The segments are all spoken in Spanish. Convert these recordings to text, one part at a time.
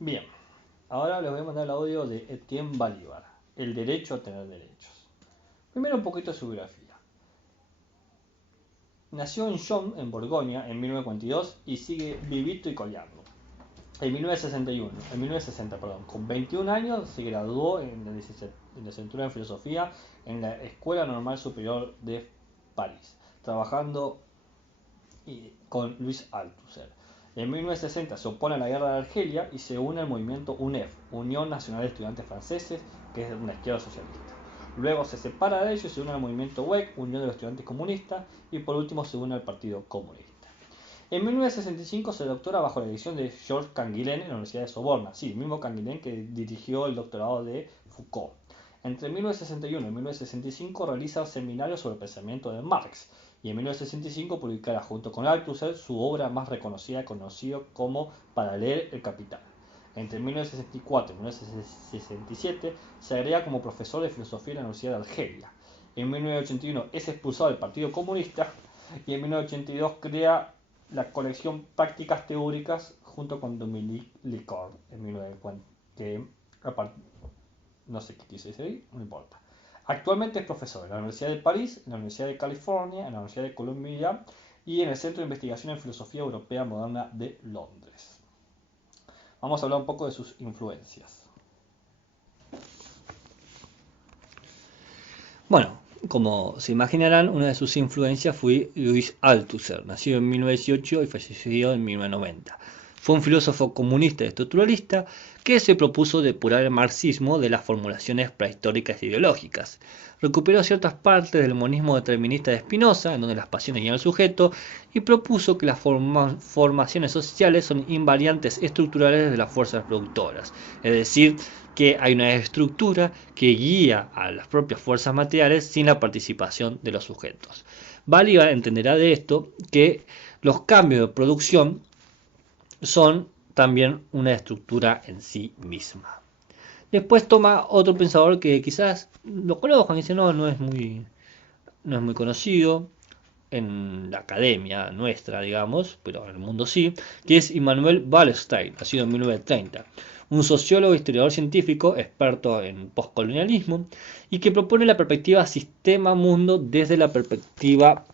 Bien, ahora les voy a mandar el audio de Etienne Bolívar, el derecho a tener derechos. Primero un poquito de su biografía. Nació en Lyon, en Borgoña, en 1942 y sigue vivito y coleando. En 1961, en 1960, perdón, con 21 años se graduó en la licenciatura en filosofía en la Escuela Normal Superior de París, trabajando con Luis Althusser. En 1960 se opone a la guerra de Argelia y se une al movimiento UNEF, Unión Nacional de Estudiantes Franceses, que es una izquierda socialista. Luego se separa de ellos y se une al movimiento UEC, Unión de los Estudiantes Comunistas, y por último se une al Partido Comunista. En 1965 se doctora bajo la dirección de Georges Canguilhem en la Universidad de Sorbona, sí, el mismo Canguilhem que dirigió el doctorado de Foucault. Entre 1961 y 1965 realiza seminarios sobre el pensamiento de Marx y en 1965 publicará junto con Althusser su obra más reconocida, conocida como Para leer el Capital. Entre 1964 y 1967 se agrega como profesor de filosofía en la Universidad de Argelia. En 1981 es expulsado del Partido Comunista y en 1982 crea la colección Prácticas Teóricas junto con Dominique Lecourt en 1940, que no sé qué quise decir ahí, no importa. Actualmente es profesor en la Universidad de París, en la Universidad de California, en la Universidad de Columbia y en el Centro de Investigación en Filosofía Europea Moderna de Londres. Vamos a hablar un poco de sus influencias. Bueno, como se imaginarán, una de sus influencias fue Louis Althusser, nacido en 1918 y fallecido en 1990. Fue un filósofo comunista y estructuralista que se propuso depurar el marxismo de las formulaciones prehistóricas e ideológicas. Recuperó ciertas partes del monismo determinista de Spinoza, en donde las pasiones guían al sujeto, y propuso que las formaciones sociales son invariantes estructurales de las fuerzas productoras, es decir, que hay una estructura que guía a las propias fuerzas materiales sin la participación de los sujetos. Bolívar entenderá de esto que los cambios de producción son también una estructura en sí misma. Después toma otro pensador que quizás lo conozcan y dice no es muy conocido en la academia nuestra, digamos, pero en el mundo sí, que es Immanuel Wallerstein, nacido en 1930, un sociólogo e historiador científico experto en postcolonialismo y que propone la perspectiva sistema-mundo desde la perspectiva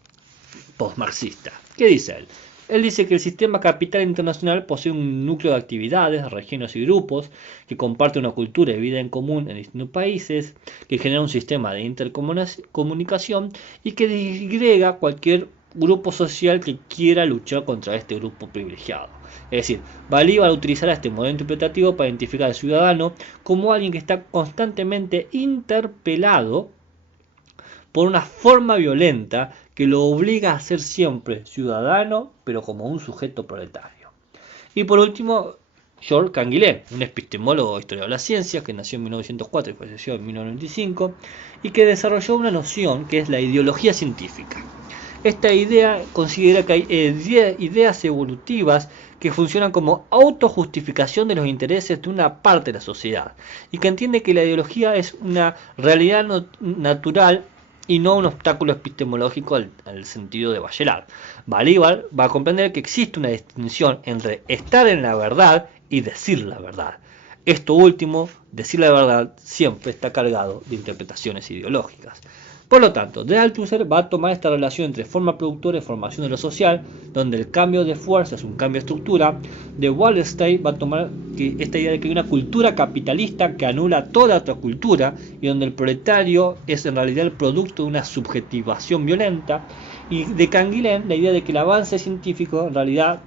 postmarxista. ¿Qué dice él? Él dice que el sistema capital internacional posee un núcleo de actividades, regiones y grupos que comparte una cultura y vida en común en distintos países, que genera un sistema de intercomunicación y que disgrega cualquier grupo social que quiera luchar contra este grupo privilegiado. Es decir, Bolívar utilizará este modelo interpretativo para identificar al ciudadano como alguien que está constantemente interpelado por una forma violenta que lo obliga a ser siempre ciudadano, pero como un sujeto proletario. Y por último, Georges Canguilhem, un epistemólogo e historiador de la ciencia que nació en 1904 y falleció en 1995, y que desarrolló una noción que es la ideología científica. Esta idea considera que hay ideas evolutivas que funcionan como autojustificación de los intereses de una parte de la sociedad y que entiende que la ideología es una realidad natural y no un obstáculo epistemológico al sentido de Bachelard. Bolívar va a comprender que existe una distinción entre estar en la verdad y decir la verdad. Esto último, decir la verdad, siempre está cargado de interpretaciones ideológicas. Por lo tanto, de Althusser va a tomar esta relación entre forma productora y formación de lo social, donde el cambio de fuerza es un cambio de estructura. De Wallerstein va a tomar esta idea de que hay una cultura capitalista que anula toda otra cultura y donde el proletario es en realidad el producto de una subjetivación violenta. Y de Canguilhem la idea de que el avance científico en realidad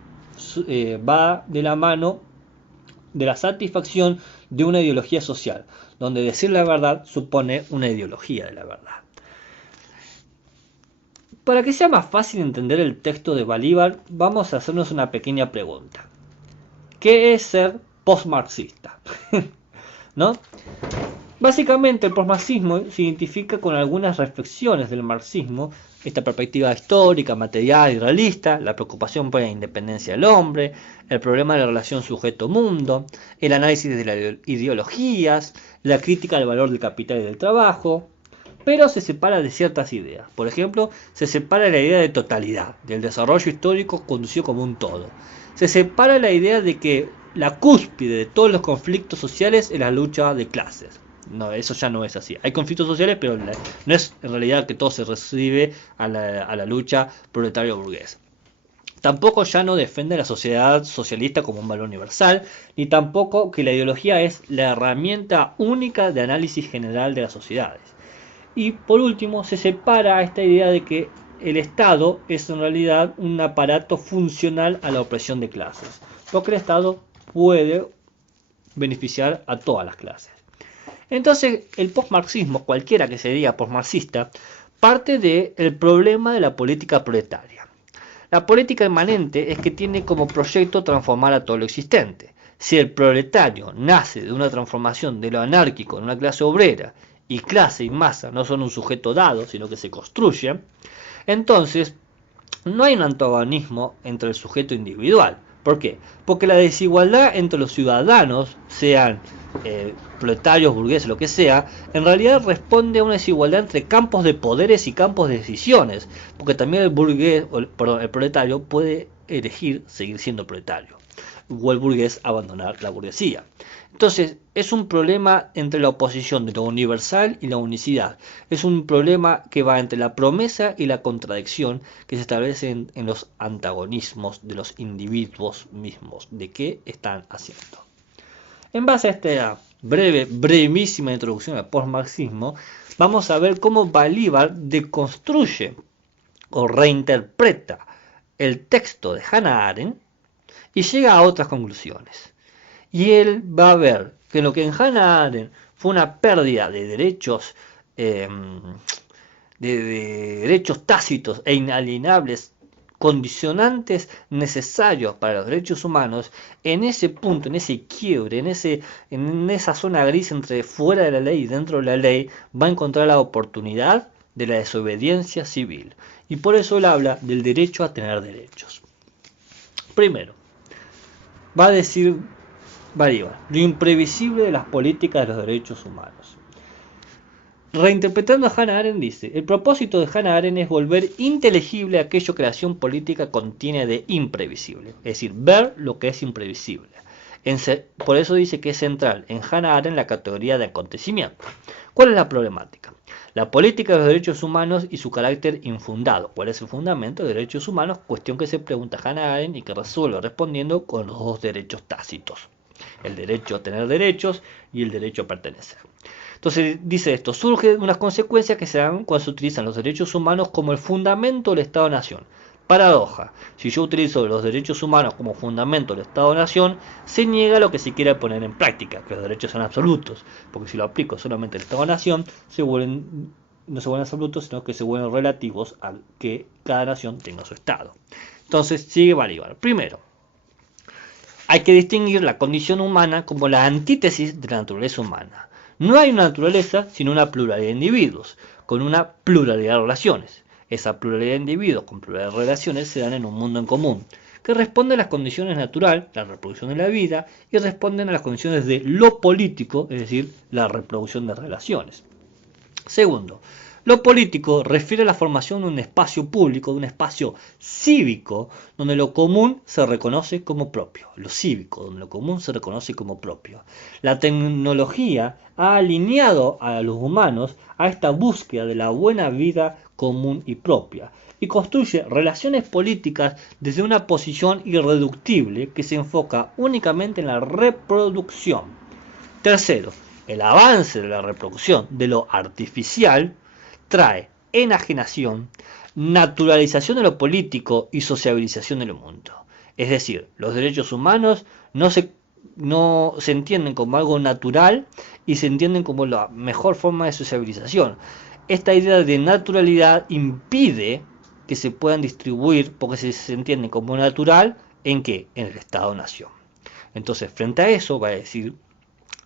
va de la mano de la satisfacción de una ideología social, donde decir la verdad supone una ideología de la verdad. Para que sea más fácil entender el texto de Bolívar, vamos a hacernos una pequeña pregunta. ¿Qué es ser postmarxista? ¿No? Básicamente el postmarxismo se identifica con algunas reflexiones del marxismo, esta perspectiva histórica, material y realista, la preocupación por la independencia del hombre, el problema de la relación sujeto-mundo, el análisis de las ideologías, la crítica del valor del capital y del trabajo, pero se separa de ciertas ideas. Por ejemplo, se separa de la idea de totalidad, del desarrollo histórico conducido como un todo. Se separa la idea de que la cúspide de todos los conflictos sociales es la lucha de clases. No, eso ya no es así. Hay conflictos sociales, pero no es en realidad que todo se recibe a la lucha proletario-burguesa. Tampoco ya no defiende la sociedad socialista como un valor universal, ni tampoco que la ideología es la herramienta única de análisis general de las sociedades. Y por último, se separa esta idea de que el Estado es en realidad un aparato funcional a la opresión de clases, porque el Estado puede beneficiar a todas las clases. Entonces, el postmarxismo, cualquiera que se diga postmarxista, parte del problema de la política proletaria. La política inmanente es que tiene como proyecto transformar a todo lo existente. Si el proletario nace de una transformación de lo anárquico en una clase obrera, y clase y masa no son un sujeto dado, sino que se construyen, entonces no hay un antagonismo entre el sujeto individual. ¿Por qué? Porque la desigualdad entre los ciudadanos, sean proletarios, burgueses, lo que sea, en realidad responde a una desigualdad entre campos de poderes y campos de decisiones, porque también el proletario puede elegir seguir siendo proletario, o el burgués abandonar la burguesía. Entonces, es un problema entre la oposición de lo universal y la unicidad. Es un problema que va entre la promesa y la contradicción que se establecen en los antagonismos de los individuos mismos, de qué están haciendo. En base a esta brevísima introducción al postmarxismo, vamos a ver cómo Balívar deconstruye o reinterpreta el texto de Hannah Arendt y llega a otras conclusiones. Y él va a ver que lo que en Hannah Arendt fue una pérdida de derechos, derechos tácitos e inalienables, condicionantes necesarios para los derechos humanos, en ese punto, en ese quiebre, en esa zona gris entre fuera de la ley y dentro de la ley, va a encontrar la oportunidad de la desobediencia civil. Y por eso él habla del derecho a tener derechos. Primero, va a decir Balívar, lo imprevisible de las políticas de los derechos humanos. Reinterpretando a Hannah Arendt dice, el propósito de Hannah Arendt es volver inteligible aquello que la acción política contiene de imprevisible, es decir, ver lo que es imprevisible. Por eso dice que es central en Hannah Arendt la categoría de acontecimiento. ¿Cuál es la problemática? La política de los derechos humanos y su carácter infundado. ¿Cuál es el fundamento de derechos humanos? Cuestión que se pregunta Hannah Arendt y que resuelve respondiendo con los dos derechos tácitos. El derecho a tener derechos y el derecho a pertenecer. Entonces dice esto, surgen unas consecuencias que se dan cuando se utilizan los derechos humanos como el fundamento del Estado-Nación. Paradoja, si yo utilizo los derechos humanos como fundamento del Estado-Nación, se niega lo que se quiere poner en práctica, que los derechos son absolutos, porque si lo aplico solamente al Estado-Nación, no se vuelven absolutos, sino que se vuelven relativos a que cada nación tenga su Estado. Entonces sigue Balívar. Primero, hay que distinguir la condición humana como la antítesis de la naturaleza humana. No hay una naturaleza sino una pluralidad de individuos, con una pluralidad de relaciones. Esa pluralidad de individuos con pluralidad de relaciones se dan en un mundo en común, que responde a las condiciones naturales, la reproducción de la vida, y responden a las condiciones de lo político, es decir, la reproducción de relaciones. Segundo, lo político refiere a la formación de un espacio público, de un espacio cívico, donde lo común se reconoce como propio. Lo cívico, donde lo común se reconoce como propio. La tecnología ha alineado a los humanos a esta búsqueda de la buena vida común y propia, y construye relaciones políticas desde una posición irreductible que se enfoca únicamente en la reproducción. Tercero, el avance de la reproducción de lo artificial trae enajenación, naturalización de lo político y sociabilización del mundo. Es decir, los derechos humanos no se entienden como algo natural y se entienden como la mejor forma de sociabilización. Esta idea de naturalidad impide que se puedan distribuir porque se entienden como natural en ¿qué? En el Estado-Nación. Entonces, frente a eso va a decir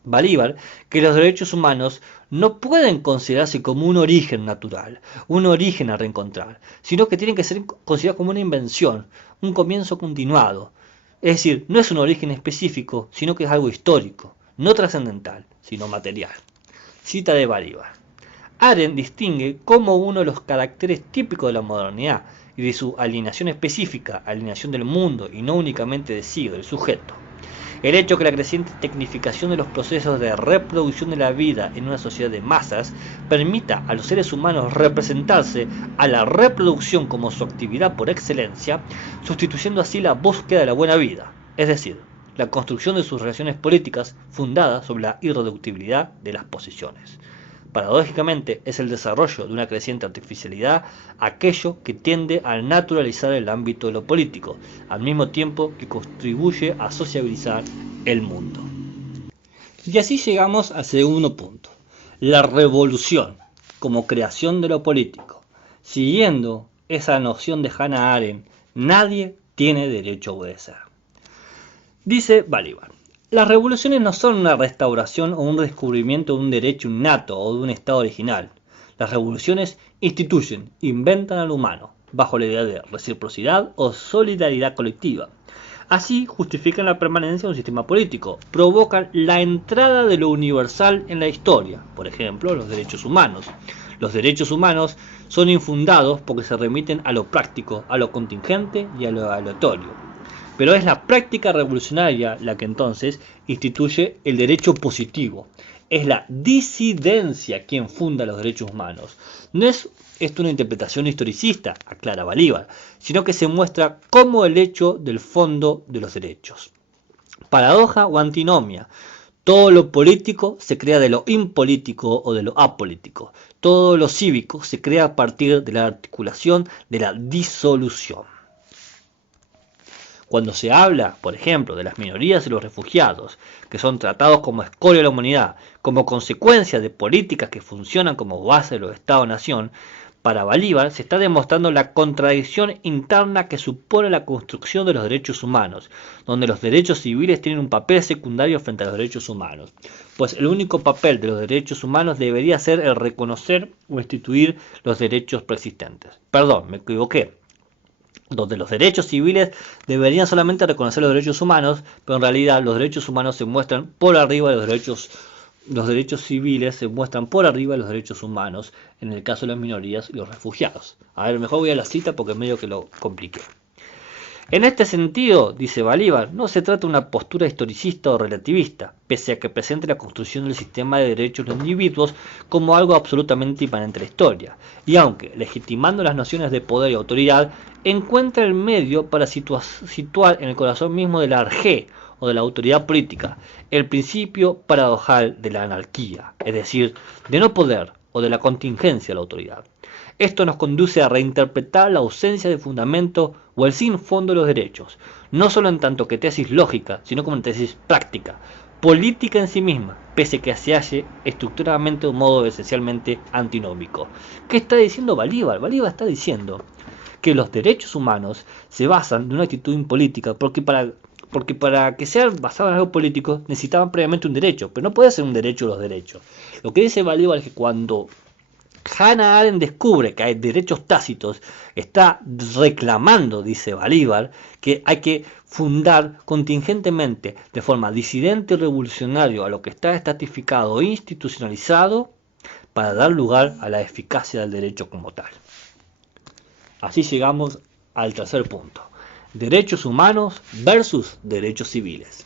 Balívar que los derechos humanos no pueden considerarse como un origen natural, un origen a reencontrar, sino que tienen que ser considerados como una invención, un comienzo continuado. Es decir, no es un origen específico, sino que es algo histórico, no trascendental, sino material. Cita de Balívar. Arendt distingue como uno de los caracteres típicos de la modernidad y de su alienación específica, alienación del mundo y no únicamente de sí o del sujeto, El hecho que la creciente tecnificación de los procesos de reproducción de la vida en una sociedad de masas permita a los seres humanos representarse a la reproducción como su actividad por excelencia, sustituyendo así la búsqueda de la buena vida, es decir, la construcción de sus relaciones políticas fundadas sobre la irreductibilidad de las posiciones. Paradójicamente, es el desarrollo de una creciente artificialidad aquello que tiende a naturalizar el ámbito de lo político, al mismo tiempo que contribuye a sociabilizar el mundo. Y así llegamos al segundo punto, la revolución como creación de lo político. Siguiendo esa noción de Hannah Arendt, nadie tiene derecho a obedecer. Dice Balibar, las revoluciones no son una restauración o un descubrimiento de un derecho innato o de un estado original. Las revoluciones instituyen, inventan al humano, bajo la idea de reciprocidad o solidaridad colectiva. Así justifican la permanencia de un sistema político, provocan la entrada de lo universal en la historia, por ejemplo, los derechos humanos. Los derechos humanos son infundados porque se remiten a lo práctico, a lo contingente y a lo aleatorio. Pero es la práctica revolucionaria la que entonces instituye el derecho positivo. Es la disidencia quien funda los derechos humanos. No es esto una interpretación historicista, aclara Balibar, sino que se muestra como el hecho del fondo de los derechos. Paradoja o antinomia. Todo lo político se crea de lo impolítico o de lo apolítico. Todo lo cívico se crea a partir de la articulación de la disolución. Cuando se habla, por ejemplo, de las minorías y los refugiados, que son tratados como escoria de la humanidad, como consecuencia de políticas que funcionan como base de los Estados-nación, para Balibar se está demostrando la contradicción interna que supone la construcción de los derechos humanos, donde los derechos civiles tienen un papel secundario frente a los derechos humanos. Pues el único papel de los derechos humanos debería ser el reconocer o instituir los derechos preexistentes. Perdón, me equivoqué. Donde los derechos civiles deberían solamente reconocer los derechos humanos, pero en realidad los derechos humanos se muestran por arriba de los derechos civiles se muestran por arriba de los derechos humanos, en el caso de las minorías y los refugiados. A ver, mejor voy a la cita porque medio que lo compliqué. En este sentido, dice Balibar, no se trata de una postura historicista o relativista, pese a que presente la construcción del sistema de derechos de los individuos como algo absolutamente inmanente a la historia, y aunque, legitimando las nociones de poder y autoridad, encuentra el medio para situar en el corazón mismo de la arjé, o de la autoridad política, el principio paradojal de la anarquía, es decir, de no poder o de la contingencia de la autoridad. Esto nos conduce a reinterpretar la ausencia de fundamento o el sin fondo de los derechos, no solo en tanto que tesis lógica, sino como en tesis práctica, política en sí misma, pese a que se halle estructuralmente de un modo esencialmente antinómico. ¿Qué está diciendo Balibar? Balibar está diciendo que los derechos humanos se basan en una actitud impolítica, porque para que sean basados en algo político necesitaban previamente un derecho, pero no puede ser un derecho los derechos. Lo que dice Balibar es que cuando Hannah Arendt descubre que hay derechos tácitos, está reclamando, dice Balibar, que hay que fundar contingentemente, de forma disidente y revolucionaria, a lo que está estratificado e institucionalizado, para dar lugar a la eficacia del derecho como tal. Así llegamos al tercer punto. Derechos humanos versus derechos civiles.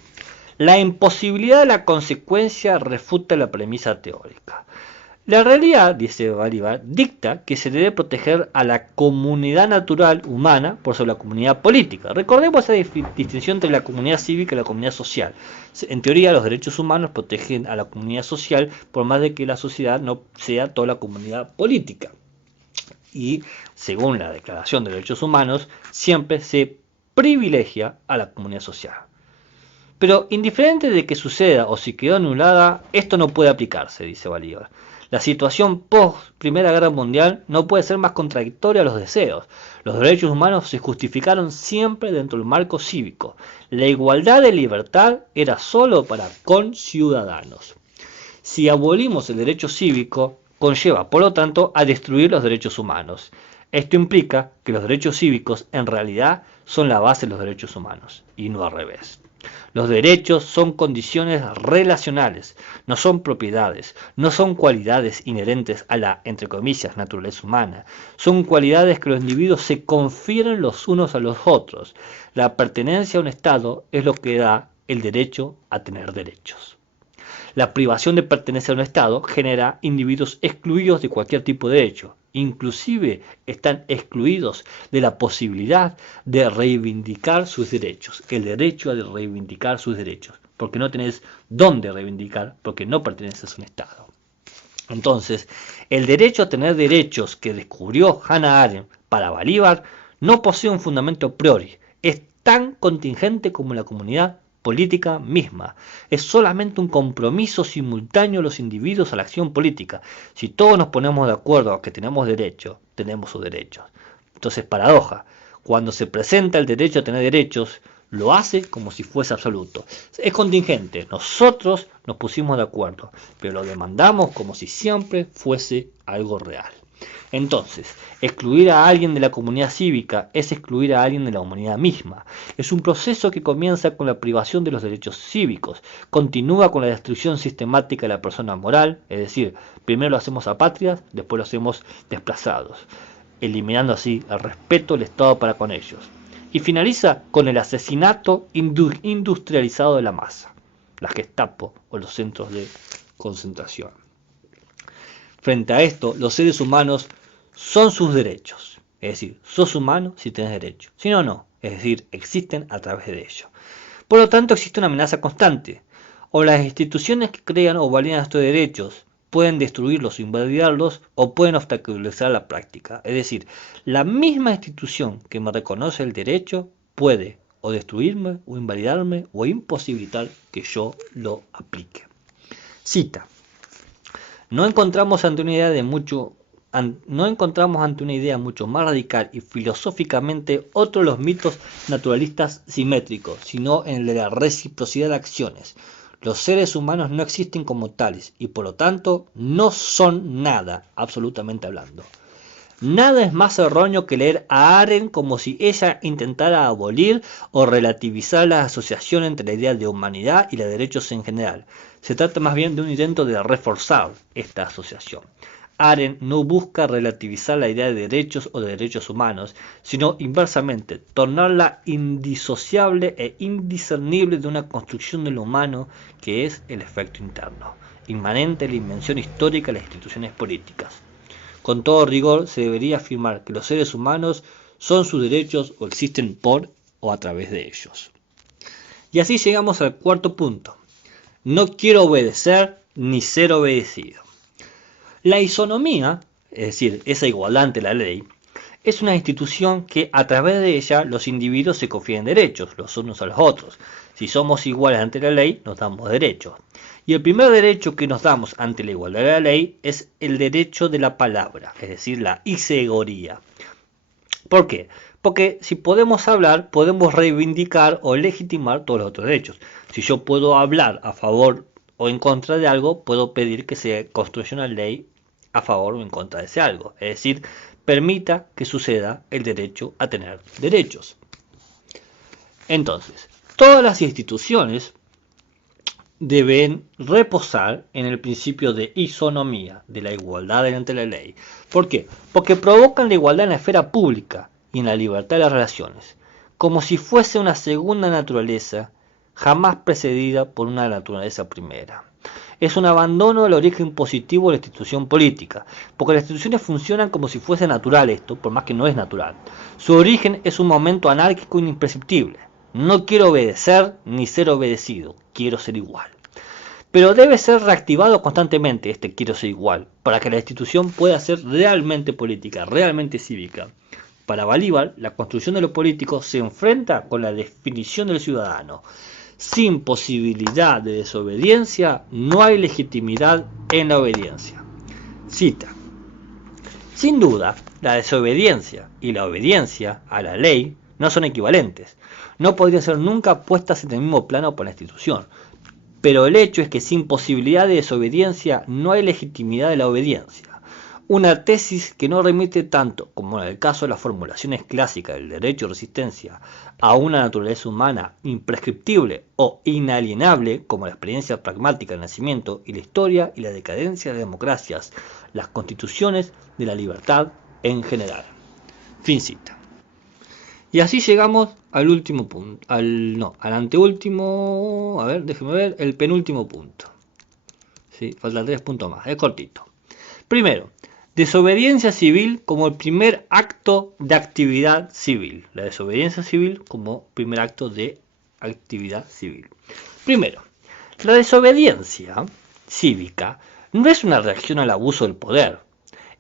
La imposibilidad de la consecuencia refuta la premisa teórica. La realidad, dice Balibar, dicta que se debe proteger a la comunidad natural humana por sobre la comunidad política. Recordemos esa distinción entre la comunidad cívica y la comunidad social. En teoría, los derechos humanos protegen a la comunidad social por más de que la sociedad no sea toda la comunidad política. Y, según la Declaración de Derechos Humanos, siempre se privilegia a la comunidad social. Pero indiferente de que suceda o si quedó anulada, esto no puede aplicarse, dice Balibar. La situación post Primera Guerra Mundial no puede ser más contradictoria a los deseos. Los derechos humanos se justificaron siempre dentro del marco cívico. La igualdad de libertad era solo para conciudadanos. Si abolimos el derecho cívico, conlleva, por lo tanto, a destruir los derechos humanos. Esto implica que los derechos cívicos en realidad son la base de los derechos humanos, y no al revés. Los derechos son condiciones relacionales, no son propiedades, no son cualidades inherentes a la, entre comillas, naturaleza humana. Son cualidades que los individuos se confieren los unos a los otros. La pertenencia a un Estado es lo que da el derecho a tener derechos. La privación de pertenecer a un Estado genera individuos excluidos de cualquier tipo de derecho. Inclusive están excluidos de la posibilidad de reivindicar sus derechos. El derecho a reivindicar sus derechos. Porque no tenés dónde reivindicar, porque no perteneces a un Estado. Entonces, el derecho a tener derechos que descubrió Hannah Arendt para Bolívar no posee un fundamento a priori. Es tan contingente como la comunidad política misma. Es solamente un compromiso simultáneo de los individuos a la acción política. Si todos nos ponemos de acuerdo a que tenemos derechos, tenemos sus derechos. Entonces, paradoja. Cuando se presenta el derecho a tener derechos, lo hace como si fuese absoluto. Es contingente, nosotros nos pusimos de acuerdo, pero lo demandamos como si siempre fuese algo real. Entonces, excluir a alguien de la comunidad cívica es excluir a alguien de la humanidad misma. Es un proceso que comienza con la privación de los derechos cívicos, continúa con la destrucción sistemática de la persona moral, es decir, primero lo hacemos apátridas, después lo hacemos desplazados, eliminando así el respeto del Estado para con ellos. Y finaliza con el asesinato industrializado de la masa, la Gestapo o los centros de concentración. Frente a esto, los seres humanos son sus derechos, es decir, sos humano si tenés derechos, si no, no, es decir, existen a través de ellos. Por lo tanto, existe una amenaza constante, o las instituciones que crean o validan estos derechos pueden destruirlos o invalidarlos o pueden obstaculizar la práctica. Es decir, la misma institución que me reconoce el derecho puede o destruirme o invalidarme o imposibilitar que yo lo aplique. Cita. No encontramos ante una idea mucho más radical y filosóficamente otro de los mitos naturalistas simétricos, sino en el de la reciprocidad de acciones. Los seres humanos no existen como tales y por lo tanto no son nada, absolutamente hablando. Nada es más erróneo que leer a Arendt como si ella intentara abolir o relativizar la asociación entre la idea de humanidad y los derechos en general. Se trata más bien de un intento de reforzar esta asociación. Arendt no busca relativizar la idea de derechos o de derechos humanos, sino inversamente, tornarla indisociable e indiscernible de una construcción de lo humano que es el efecto interno, inmanente de la invención histórica de las instituciones políticas. Con todo rigor se debería afirmar que los seres humanos son sus derechos o existen por o a través de ellos. Y así llegamos al cuarto punto. No quiero obedecer ni ser obedecido. La isonomía, es decir, esa igualdad ante la ley, es una institución que a través de ella los individuos se confieren derechos los unos a los otros. Si somos iguales ante la ley, nos damos derechos. Y el primer derecho que nos damos ante la igualdad de la ley es el derecho de la palabra, es decir, la isegoría. ¿Por qué? Porque si podemos hablar, podemos reivindicar o legitimar todos los otros derechos. Si yo puedo hablar a favor o en contra de algo, puedo pedir que se construya una ley a favor o en contra de ese algo. Es decir, permita que suceda el derecho a tener derechos. Entonces, todas las instituciones deben reposar en el principio de isonomía, de la igualdad ante la ley. ¿Por qué? Porque provocan la igualdad en la esfera pública y en la libertad de las relaciones, como si fuese una segunda naturaleza, jamás precedida por una naturaleza primera. Es un abandono del origen positivo de la institución política, porque las instituciones funcionan como si fuese natural esto, por más que no es natural. Su origen es un momento anárquico e imprescriptible. No quiero obedecer ni ser obedecido, quiero ser igual. Pero debe ser reactivado constantemente este quiero ser igual, para que la institución pueda ser realmente política, realmente cívica. Para Bolívar, la construcción de lo político se enfrenta con la definición del ciudadano. Sin posibilidad de desobediencia, no hay legitimidad en la obediencia. Cita. Sin duda, la desobediencia y la obediencia a la ley no son equivalentes. No podrían ser nunca puestas en el mismo plano por la institución. Pero el hecho es que sin posibilidad de desobediencia no hay legitimidad de la obediencia. Una tesis que no remite tanto, como en el caso de las formulaciones clásicas del derecho de resistencia, a una naturaleza humana imprescriptible o inalienable, como la experiencia pragmática del nacimiento y la historia y la decadencia de democracias, las constituciones de la libertad en general. Fin cita. Y así llegamos al último punto, al anteúltimo, a ver, déjeme ver, el penúltimo punto. Sí, faltan 3 puntos más, es cortito. Primero, desobediencia civil como el primer acto de actividad civil. La desobediencia civil como primer acto de actividad civil. Primero, la desobediencia cívica no es una reacción al abuso del poder.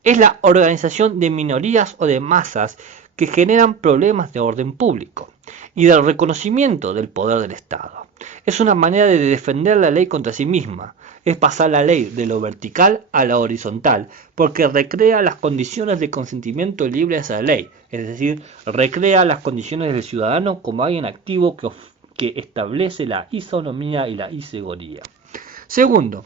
Es la organización de minorías o de masas que generan problemas de orden público y del reconocimiento del poder del Estado. Es una manera de defender la ley contra sí misma. Es pasar la ley de lo vertical a lo horizontal, porque recrea las condiciones de consentimiento libre a esa ley, es decir, recrea las condiciones del ciudadano como alguien activo que establece la isonomía y la isegoría. Segundo,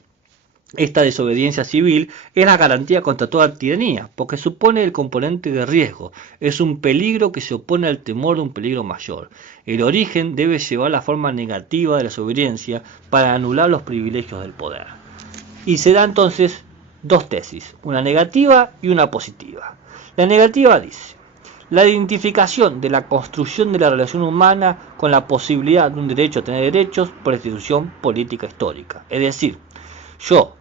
esta desobediencia civil es la garantía contra toda tiranía, porque supone el componente de riesgo, es un peligro que se opone al temor de un peligro mayor. El origen debe llevar la forma negativa de la desobediencia para anular los privilegios del poder. Y se da entonces dos tesis, una negativa y una positiva. La negativa dice: la identificación de la construcción de la relación humana con la posibilidad de un derecho a tener derechos por institución política histórica. Es decir, yo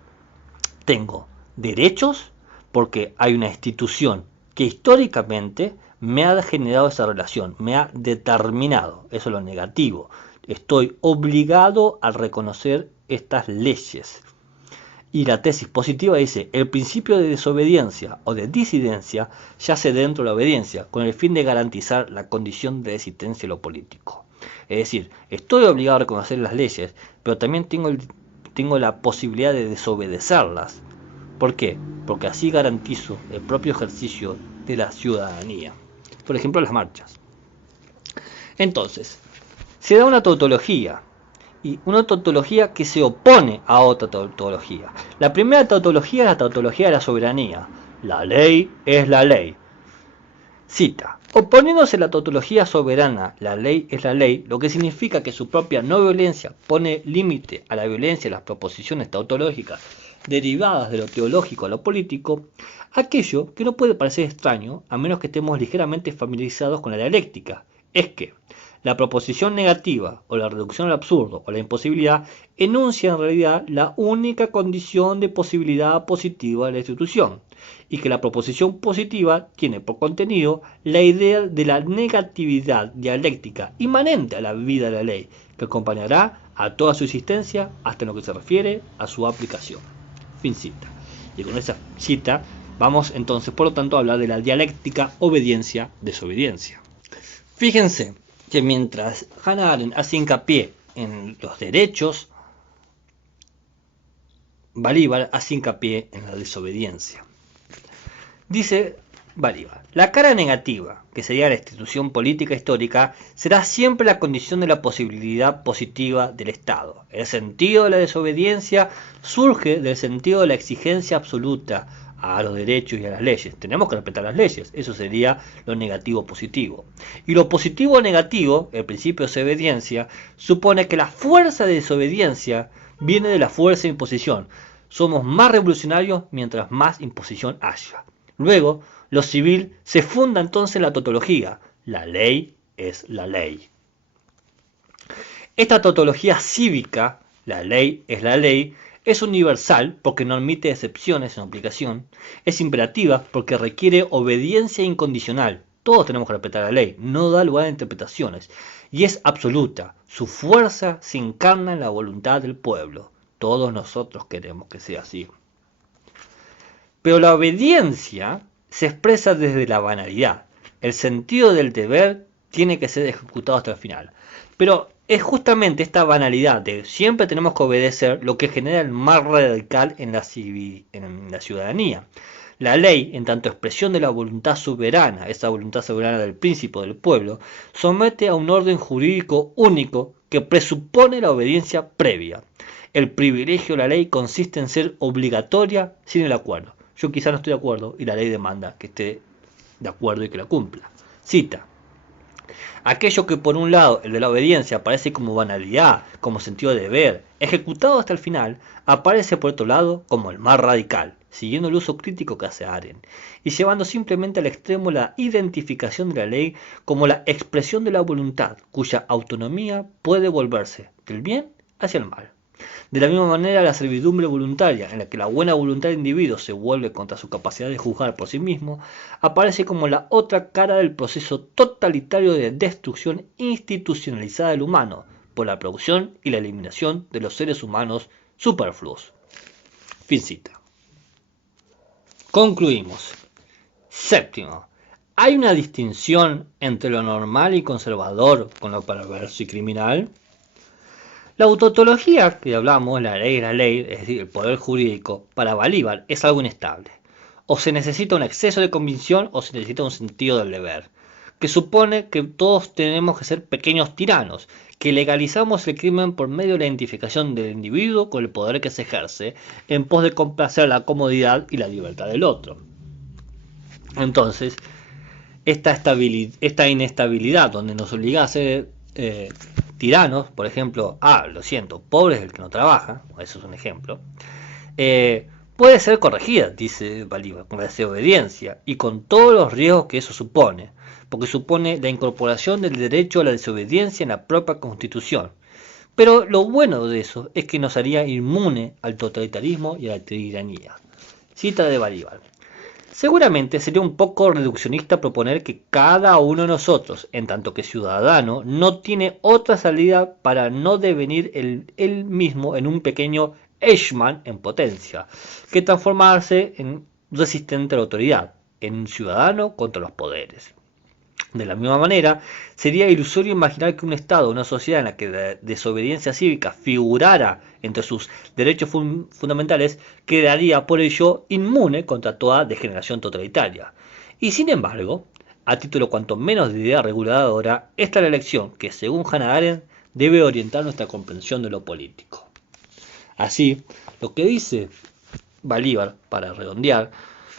tengo derechos porque hay una institución que históricamente me ha generado esa relación, me ha determinado, eso es lo negativo. Estoy obligado a reconocer estas leyes. Y la tesis positiva dice: el principio de desobediencia o de disidencia yace dentro de la obediencia, con el fin de garantizar la condición de existencia de lo político. Es decir, estoy obligado a reconocer las leyes, pero también tengo la posibilidad de desobedecerlas. ¿Por qué? Porque así garantizo el propio ejercicio de la ciudadanía. Por ejemplo, las marchas. Entonces, se da una tautología, y una tautología que se opone a otra tautología. La primera tautología es la tautología de la soberanía. La ley es la ley. Cita: oponiéndose a la tautología soberana, la ley es la ley, lo que significa que su propia no violencia pone límite a la violencia de las proposiciones tautológicas derivadas de lo teológico a lo político, aquello que no puede parecer extraño a menos que estemos ligeramente familiarizados con la dialéctica, es que la proposición negativa o la reducción al absurdo o la imposibilidad enuncia en realidad la única condición de posibilidad positiva de la institución, y que la proposición positiva tiene por contenido la idea de la negatividad dialéctica inmanente a la vida de la ley, que acompañará a toda su existencia hasta en lo que se refiere a su aplicación. Fin cita. Y con esa cita vamos entonces, por lo tanto, a hablar de la dialéctica obediencia-desobediencia. Fíjense que mientras Hannah Arendt hace hincapié en los derechos, Balívar hace hincapié en la desobediencia. Dice Balívar: la cara negativa, que sería la institución política histórica, será siempre la condición de la posibilidad positiva del Estado. El sentido de la desobediencia surge del sentido de la exigencia absoluta a los derechos y a las leyes. Tenemos que respetar las leyes, eso sería lo negativo positivo. Y lo positivo negativo, el principio de desobediencia, supone que la fuerza de desobediencia viene de la fuerza de imposición. Somos más revolucionarios mientras más imposición haya. Luego, lo civil se funda entonces en la tautología. La ley es la ley. Esta tautología cívica, la ley es la ley, es universal porque no admite excepciones en aplicación, es imperativa porque requiere obediencia incondicional. Todos tenemos que respetar la ley, no da lugar a interpretaciones, y es absoluta. Su fuerza se encarna en la voluntad del pueblo. Todos nosotros queremos que sea así. Pero la obediencia se expresa desde la banalidad. El sentido del deber tiene que ser ejecutado hasta el final. Pero es justamente esta banalidad de siempre tenemos que obedecer lo que genera el mal radical en la ciudadanía. La ley, en tanto expresión de la voluntad soberana, esa voluntad soberana del príncipe del pueblo, somete a un orden jurídico único que presupone la obediencia previa. El privilegio de la ley consiste en ser obligatoria sin el acuerdo. Yo quizá no estoy de acuerdo y la ley demanda que esté de acuerdo y que la cumpla. Cita: aquello que por un lado, el de la obediencia, aparece como banalidad, como sentido de deber, ejecutado hasta el final, aparece por otro lado como el más radical, siguiendo el uso crítico que hace Arendt, y llevando simplemente al extremo la identificación de la ley como la expresión de la voluntad, cuya autonomía puede volverse del bien hacia el mal. De la misma manera, la servidumbre voluntaria, en la que la buena voluntad del individuo se vuelve contra su capacidad de juzgar por sí mismo, aparece como la otra cara del proceso totalitario de destrucción institucionalizada del humano, por la producción y la eliminación de los seres humanos superfluos. Fin cita. Concluimos. Séptimo. ¿Hay una distinción entre lo normal y conservador con lo perverso y criminal? La tautología que hablamos, la ley es la ley, es decir, el poder jurídico, para Balívar es algo inestable. O se necesita un exceso de convicción o se necesita un sentido del deber, que supone que todos tenemos que ser pequeños tiranos, que legalizamos el crimen por medio de la identificación del individuo con el poder que se ejerce, en pos de complacer la comodidad y la libertad del otro. Entonces, esta inestabilidad donde nos obliga a ser tiranos, por ejemplo, lo siento, pobre es el que no trabaja, eso es un ejemplo, puede ser corregida, dice Balívar, con la desobediencia y con todos los riesgos que eso supone, porque supone la incorporación del derecho a la desobediencia en la propia Constitución. Pero lo bueno de eso es que nos haría inmune al totalitarismo y a la tiranía. Cita de Balívar. Seguramente sería un poco reduccionista proponer que cada uno de nosotros, en tanto que ciudadano, no tiene otra salida para no devenir él mismo en un pequeño Eichmann en potencia, que transformarse en resistente a la autoridad, en un ciudadano contra los poderes. De la misma manera, sería ilusorio imaginar que un Estado, una sociedad en la que la desobediencia cívica figurara entre sus derechos fundamentales, quedaría por ello inmune contra toda degeneración totalitaria. Y sin embargo, a título cuanto menos de idea reguladora, esta es la elección que, según Hannah Arendt, debe orientar nuestra comprensión de lo político. Así, lo que dice Balívar, para redondear,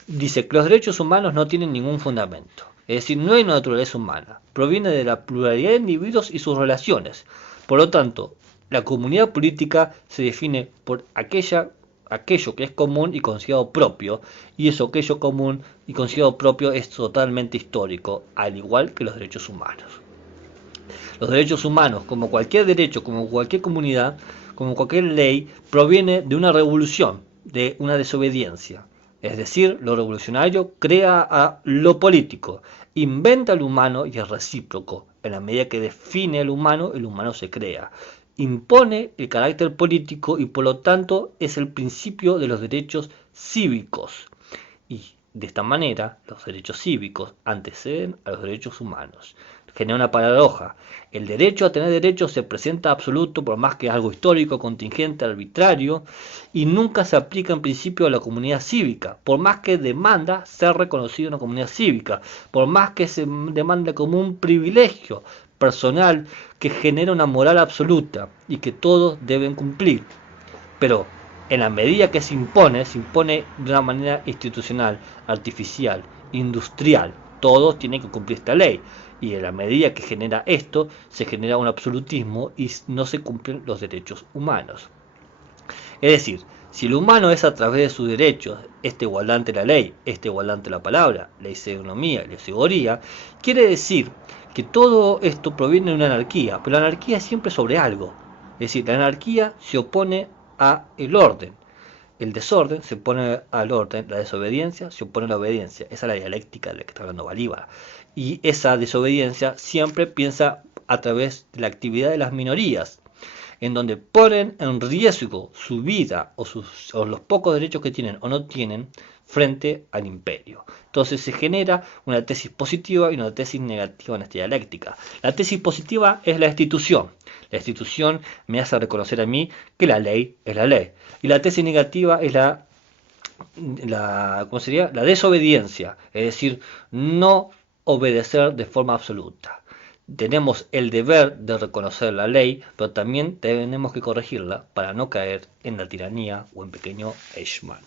dice que los derechos humanos no tienen ningún fundamento. Es decir, no hay una naturaleza humana, proviene de la pluralidad de individuos y sus relaciones. Por lo tanto, la comunidad política se define por aquello que es común y considerado propio, y eso aquello común y considerado propio es totalmente histórico, al igual que los derechos humanos. Los derechos humanos, como cualquier derecho, como cualquier comunidad, como cualquier ley, proviene de una revolución, de una desobediencia. Es decir, lo revolucionario crea a lo político, inventa al humano y es recíproco. En la medida que define al humano, el humano se crea. Impone el carácter político y por lo tanto es el principio de los derechos cívicos. Y de esta manera, los derechos cívicos anteceden a los derechos humanos. Genera una paradoja. El derecho a tener derechos se presenta absoluto por más que es algo histórico, contingente, arbitrario, y nunca se aplica en principio a la comunidad cívica, por más que demanda ser reconocido en una comunidad cívica, por más que se demande como un privilegio personal que genera una moral absoluta y que todos deben cumplir. Pero en la medida que se impone de una manera institucional, artificial, industrial. Todos tienen que cumplir esta ley. Y en la medida que genera esto, se genera un absolutismo y no se cumplen los derechos humanos. Es decir, si el humano es a través de sus derechos, esta igualdad ante la ley, esta igualdad ante la palabra, la economía, la seguridad, quiere decir que todo esto proviene de una anarquía, pero la anarquía es siempre sobre algo. Es decir, la anarquía se opone a el orden. El desorden se opone al orden, la desobediencia se opone a la obediencia. Esa es la dialéctica de la que está hablando Balívar. Y esa desobediencia siempre piensa a través de la actividad de las minorías, en donde ponen en riesgo su vida o los pocos derechos que tienen o no tienen frente al imperio. Entonces se genera una tesis positiva y una tesis negativa en esta dialéctica. La tesis positiva es la institución. La institución me hace reconocer a mí que la ley es la ley. Y la tesis negativa es ¿cómo sería? La desobediencia, es decir, no obedecer de forma absoluta. Tenemos el deber de reconocer la ley, pero también tenemos que corregirla para no caer en la tiranía o en pequeño Eichmann.